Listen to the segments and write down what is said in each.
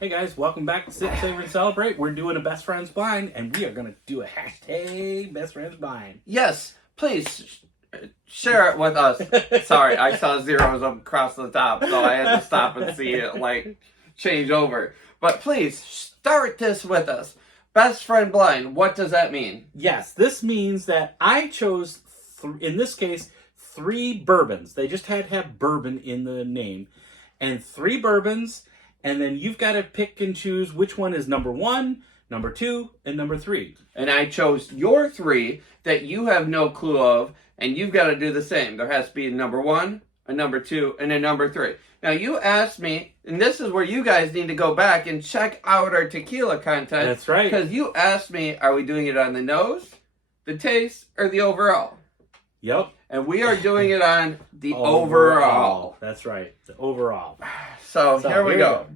Hey guys, welcome back to Sip, Savor, and Celebrate. We're doing a Best Friends Blind, and we are going to do a hashtag Best Friends Blind. Yes, please share it with us. Sorry, I saw zeros across the top, so I had to stop and see it, change over. But please, start this with us. Best Friend Blind, what does that mean? Yes, this means that I chose, in this case, 3 bourbons. They just had to have bourbon in the name. And 3 bourbons, and then you've got to pick and choose which one is number 1, number 2, and number 3. And I chose your 3 that you have no clue of, and you've got to do the same. There has to be a number 1, a number 2, and a number 3. Now, you asked me, and this is where you guys need to go back and check out our tequila content. That's right. Because you asked me, are we doing it on the nose, the taste, or the overall? Yep. And we are doing it on the overall. That's right, the overall. So here we go.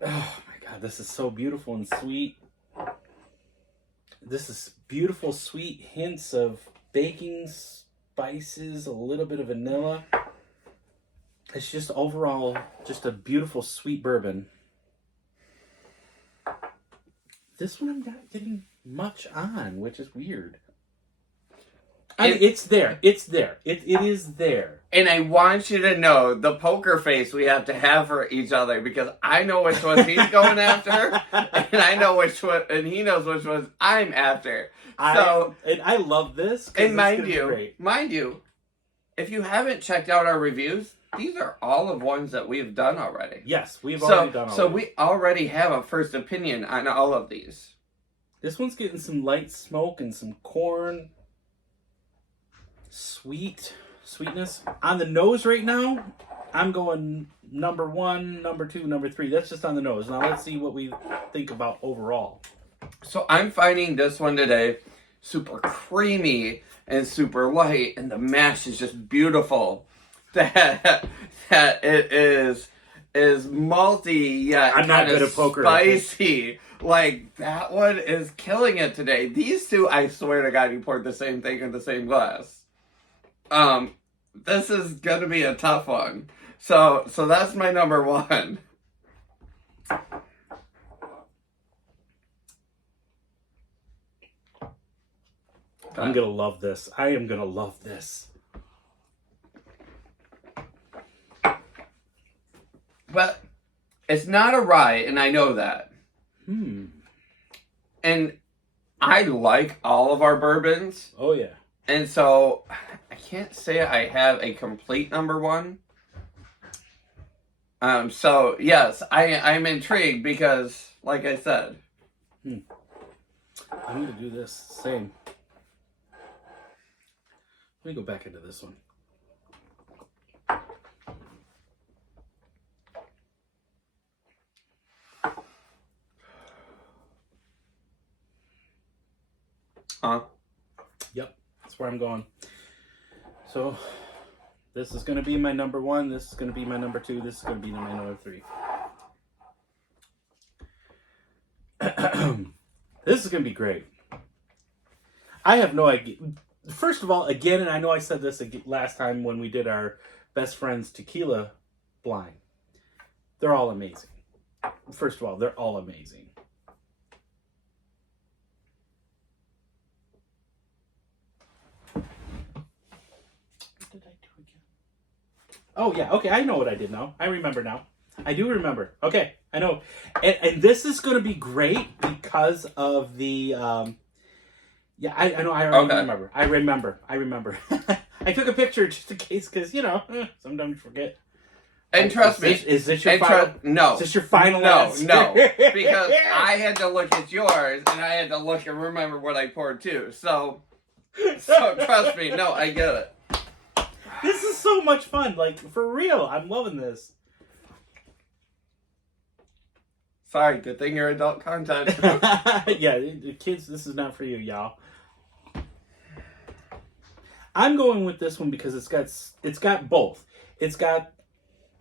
Oh my God, this is so beautiful and sweet. This is beautiful, sweet hints of baking spices, a little bit of vanilla. It's just overall just a beautiful, sweet bourbon. This one I'm not getting much on, which is weird. I mean, it's there. It's there. It is there. And I want you to know the poker face we have to have for each other, because I know which ones he's going after, and I know which one, and he knows which ones I'm after. I love this. And mind you, if you haven't checked out our reviews, these are all of ones that we've done already. Yes, we've already done all So we already have a first opinion on all of these. This one's getting some light smoke and some corn. Sweetness. On the nose right now, I'm going number 1, number 2, number 3. That's just on the nose. Now let's see what we think about overall. So I'm finding this one today super creamy and super light, and the mash is just beautiful. That it is malty yet I'm not good at poker. Spicy. Like, that one is killing it today. These two, I swear to God, you poured the same thing in the same glass. This is gonna be a tough one. So that's my number 1. I'm gonna love this. I am gonna love this. But it's not a rye, and I know that. And I like all of our bourbons. Oh yeah. And so I can't say I have a complete number 1. So yes, I'm intrigued because, like I said, I'm gonna do this same. Let me go back into this one. Yep, that's where I'm going. So this is going to be my number 1. This is going to be my number 2. This is going to be my number 3. This is going to be great. I have no idea. First of all, again, and I know I said this last time when we did our Best Friends Tequila Blind. They're all amazing. First of all, they're all amazing. Oh, yeah. Okay, I know what I did now. I remember now. I do remember. Okay, I know. And this is going to be great because of the... yeah, I know. I already remember. I remember. I took a picture just in case because, sometimes you forget. And trust me. Is this your final? No. Is this your final answer? No. Because I had to look at yours, and I had to look and remember what I poured too. So trust me. No, I get it. This is so much fun. Like, for real. I'm loving this. Sorry, good thing you're adult content. Yeah, kids, this is not for you, y'all. I'm going with this one because it's got both. It's got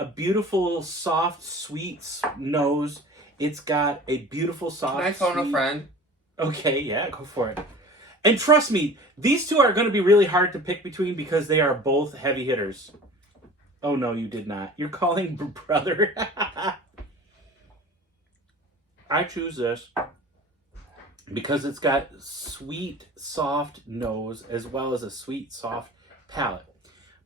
a beautiful, soft, sweet nose. It's got a beautiful, soft, Can I phone a friend? Okay, yeah, go for it. And trust me, these two are going to be really hard to pick between because they are both heavy hitters. Oh, no, you did not. You're calling brother. I choose this because it's got sweet, soft nose as well as a sweet, soft palate.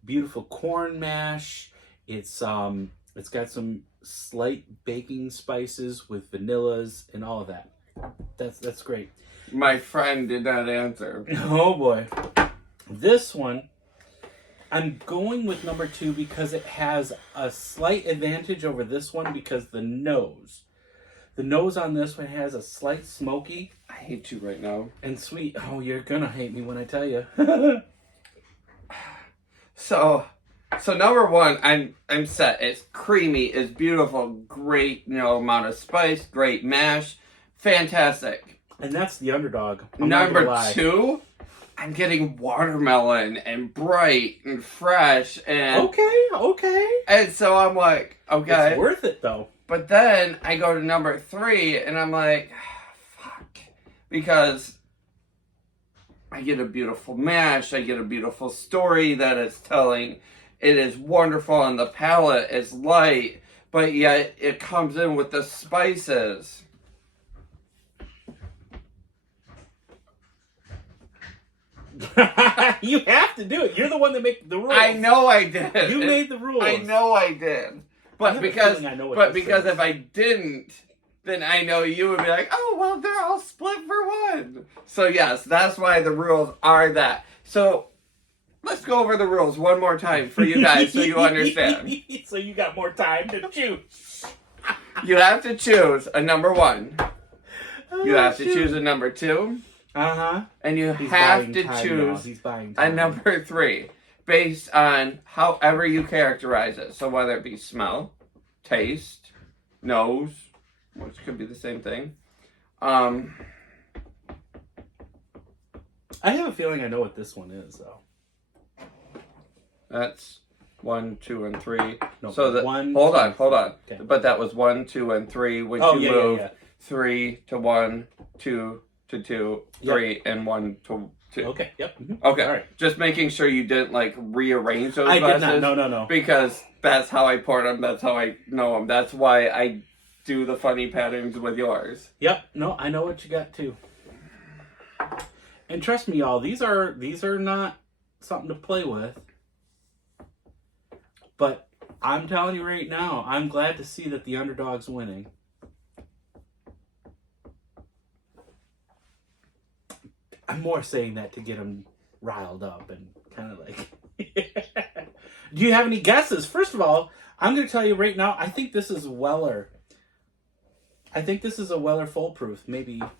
Beautiful corn mash. It's got some slight baking spices with vanillas and all of that. That's great. My friend did not answer. Oh boy. This one, I'm going with number 2 because it has a slight advantage over this one because the nose on this one has a slight smoky. I hate you right now. And sweet. Oh, you're gonna hate me when I tell you. So number 1, I'm set. It's creamy, it's beautiful, great, amount of spice, great mash, fantastic. And that's the underdog. I'm not gonna Number lie. 2, I'm getting watermelon and bright and fresh and Okay. and so I'm like, okay. It's worth it though. But then I go to number 3 and I'm like, fuck, because I get a beautiful mash, I get a beautiful story that it's telling. It is wonderful and the palate is light, but yet it comes in with the spices. You have to do it. You're the one that made the rules. I know I did. You made the rules. I know I did. But because if I didn't, then I know you would be like, oh, well, they're all split for one. So yes, that's why the rules are that. So let's go over the rules one more time for you guys so you understand. So you got more time to choose. You have to choose a number 1. You have to shoot. choose a number 2. Uh-huh. And you He's have buying to time, choose He's buying a time. number 3 based on however you characterize it. So whether it be smell, taste, nose, which could be the same thing. I have a feeling I know what this one is, though. That's 1, 2, and 3. No, so that one. hold on. Okay. But that was 1, 2, and 3, which you moved 3 to 1, 2 to 2, 3, and 1 to 2. Okay. Yep. Mm-hmm. Okay. All right. Just making sure you didn't rearrange those I glasses. did not. No. Because that's how I poured them. That's how I know them. That's why I do the funny patterns with yours. Yep. No, I know what you got too. And trust me, y'all, these are not something to play with. But I'm telling you right now, I'm glad to see that the underdog's winning. I'm more saying that to get them riled up and kind of like... Do you have any guesses? First of all, I'm going to tell you right now, I think this is Weller. I think this is a Weller foolproof. Maybe... Nope.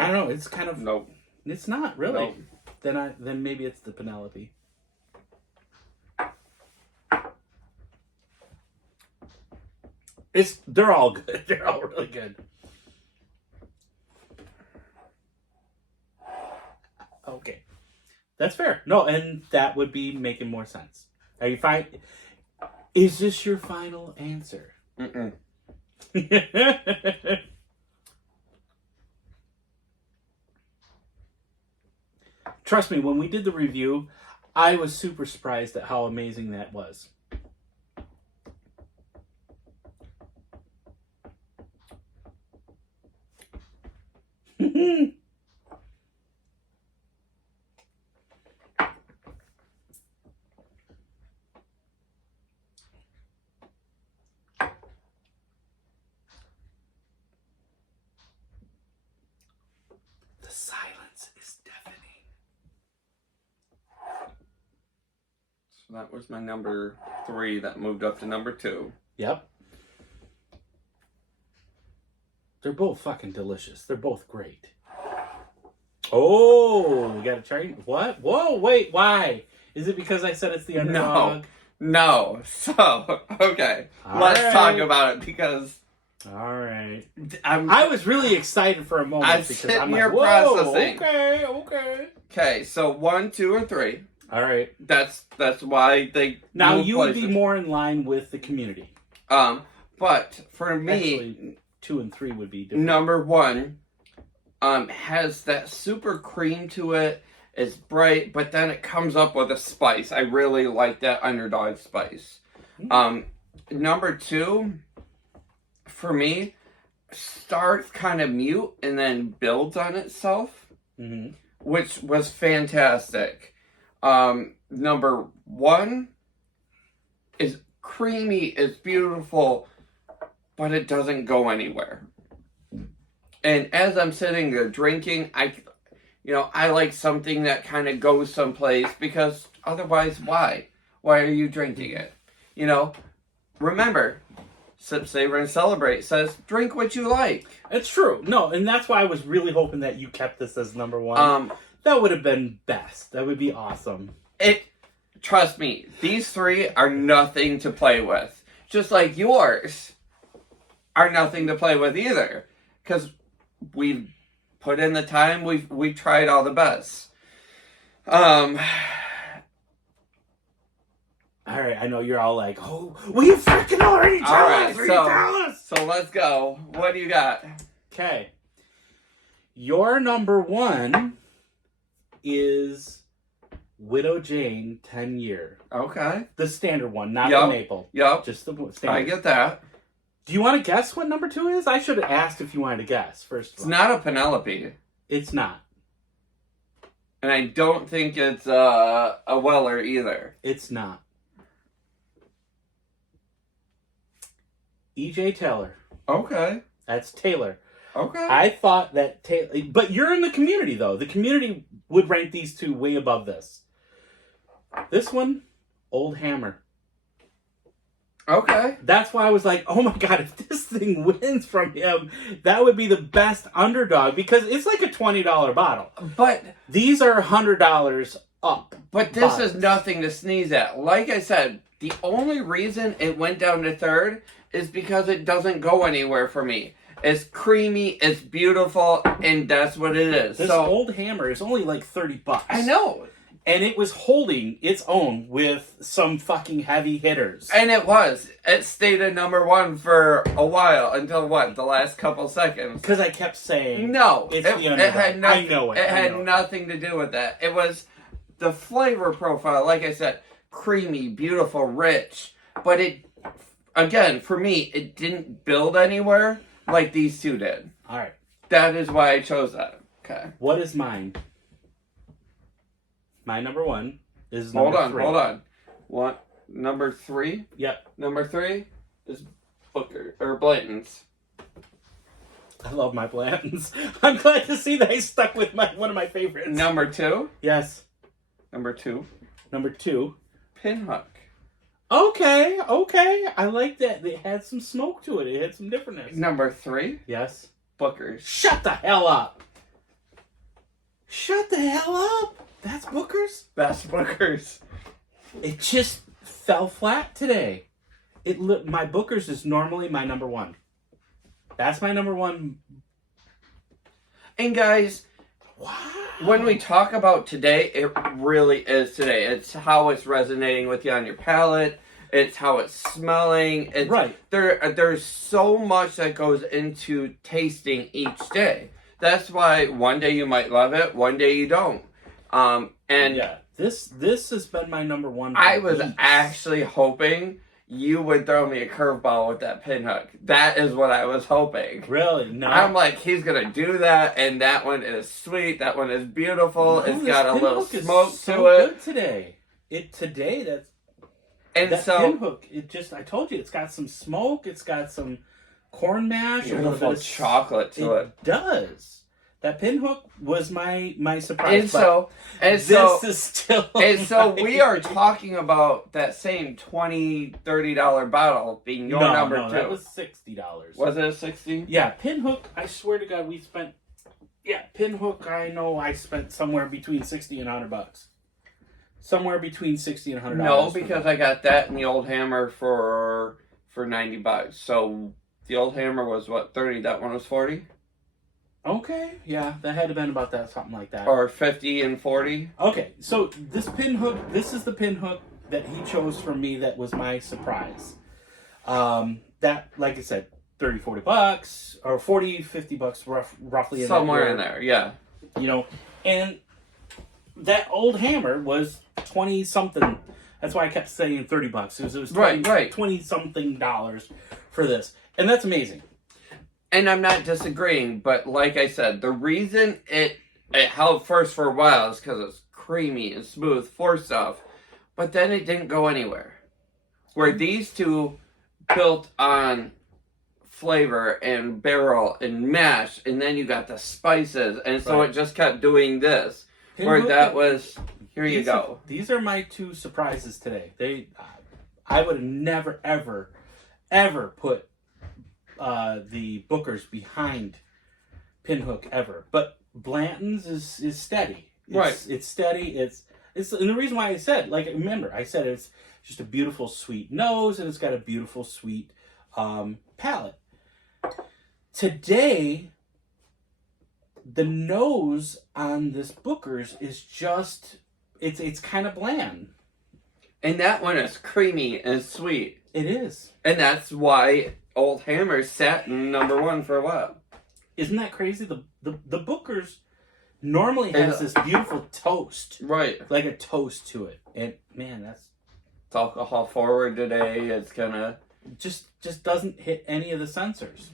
I don't know. It's kind of... Nope. It's not, really. Nope. Then maybe it's the Penelope. They're all good. They're all really good. Okay. That's fair. No, and that would be making more sense. Are you fine? Is this your final answer? Mm-mm. Trust me, when we did the review, I was super surprised at how amazing that was. The silence is deafening. So that was my number 3 that moved up to number 2. Yep. They're both fucking delicious. They're both great. Oh, we gotta try. What? Whoa, wait, why? Is it because I said it's the underdog? No. So, okay. Let's talk about it because... All right. I was really excited for a moment I'm because sitting I'm here like, whoa, processing. Okay. Okay, so 1, 2, and 3. All right. That's why they... Now, move you would be places. more in line with the community. But for me... Actually, 2 and 3 would be different. Number 1 has that super cream to it. It's bright, but then it comes up with a spice. I really like that underdog spice. Number 2, for me, starts kind of mute and then builds on itself, Mm-hmm. which was fantastic. Number 1 is creamy, it's beautiful, but it doesn't go anywhere. And as I'm sitting there drinking, I like something that kind of goes someplace, because otherwise, why? Why are you drinking it? Remember, Sip, Savor, and Celebrate says, drink what you like. It's true. No, and that's why I was really hoping that you kept this as number 1. That would have been best. That would be awesome. Trust me, these 3 are nothing to play with. Just like yours are nothing to play with either. Because we've put in the time, we've tried all the best. All right, I know you're all like, oh, will you freaking already tell us? Will you tell us? So let's go. What do you got? Okay. Your number 1 is Widow Jane 10-year. Okay. The standard one, not the maple. Yep. Just the standard. I get that. Do you want to guess what number 2 is? I should have asked if you wanted to guess, first of all. It's not a Penelope. It's not. And I don't think it's a Weller either. It's not. E.J. Taylor. Okay. That's Taylor. Okay. I thought that Taylor... But you're in the community, though. The community would rank these 2 way above this. This one, Old Hammer. Okay. That's why I was like, oh my God, if this thing wins from him, that would be the best underdog, because it's like a $20 bottle. But these are $100 up. But this is nothing to sneeze at. Like I said, the only reason it went down to 3rd is because it doesn't go anywhere for me. It's creamy, it's beautiful, and that's what it is. This Old Hammer is only like $30. I know. And it was holding its own with some fucking heavy hitters. And it was. It stayed at number 1 for a while, until what? The last couple seconds. Because I kept saying, no, it's it the underdog. had nothing, I know it. It had nothing to do with that. It was the flavor profile, like I said, creamy, beautiful, rich. But it, again, for me, it didn't build anywhere like these 2 did. All right. That is why I chose that. Okay. What is mine? My number 1 is number 3. Hold on. What? Number 3? Yep. Number 3 is Booker, or Blanton's. I love my Blanton's. I'm glad to see that I stuck with one of my favorites. Number 2? Yes. Number 2? Number 2. Pinhook. Okay. I like that. It had some smoke to it. It had some differentness. Number 3? Yes. Booker's. Shut the hell up. Shut the hell up. That's Booker's? That's Booker's. It just fell flat today. My Booker's is normally my number 1. That's my number 1. And guys, wow. When we talk about today, it really is today. It's how it's resonating with you on your palate. It's how it's smelling. Right. There's so much that goes into tasting each day. That's why one day you might love it, one day you don't. And yeah, this has been my number 1. I was actually hoping you would throw me a curveball with that pinhook. That is what I was hoping. Really? No. I'm like, he's gonna do that, and that one is sweet. That one is beautiful. No, it's got a little smoke to so it. Good today. That So pinhook, I told you, it's got some smoke. It's got some corn mash. A little beautiful bit of chocolate to it. It does. That pinhook was my surprise. Is still. And so we are talking about that same $20, $30 bottle being your number 2. That was $60. Was it a 60? Yeah, pinhook. I swear to God, we spent. Yeah, pinhook. I know I spent somewhere between $60 and $100. Somewhere between $60 and $100. No, because I got that and the Old Hammer for $90. So the Old Hammer was what, 30? That one was 40. Okay, yeah, that had to been about that, something like that. Or 50 and 40. Okay, so this is the pinhook that he chose for me that was my surprise. That, like I said, $30, $40, or $40, $50 roughly in somewhere in there, yeah. And that Old Hammer was 20-something. That's why I kept saying $30. It was 20, right. 20-something dollars for this. And that's amazing. And I'm not disagreeing, but like I said, the reason it held first for a while is because it's creamy and smooth for stuff, but then it didn't go anywhere. Where these two built on flavor and barrel and mash, and then you got the spices, and so Right. it just kept doing this. Pinhook Where that and- was, here you go. These are my two surprises today. I would have never, ever put the Bookers behind Pinhook ever. But Blanton's is steady. Right. It's steady. It's and the reason why I said, like, remember, I said it's just a beautiful sweet nose and it's got a beautiful sweet palate. Today, the nose on this Booker's is just it's kind of bland. And that one is creamy and sweet. It is. And that's why Old Hammer sat in #1 for a while. Isn't that crazy? The Booker's normally has this beautiful toast, Right. like a toast to it, and man, that's It's alcohol forward today. It's gonna... just doesn't hit any of the sensors.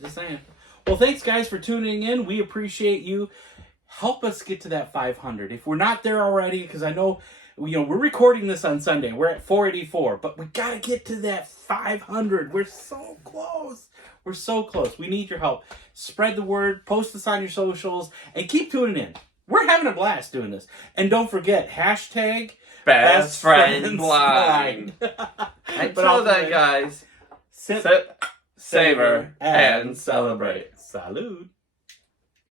Just saying. Well, thanks guys for tuning in. We appreciate you. Help us get to that 500. If we're not there already, because I know we're recording this on Sunday. We're at 484, but we got to get to that 500. We're so close. We're so close. We need your help. Spread the word, post us on your socials, and keep tuning in. We're having a blast doing this. And don't forget, hashtag Best friend blind. Until then, guys, Sip, sip, savor, and celebrate. Salud.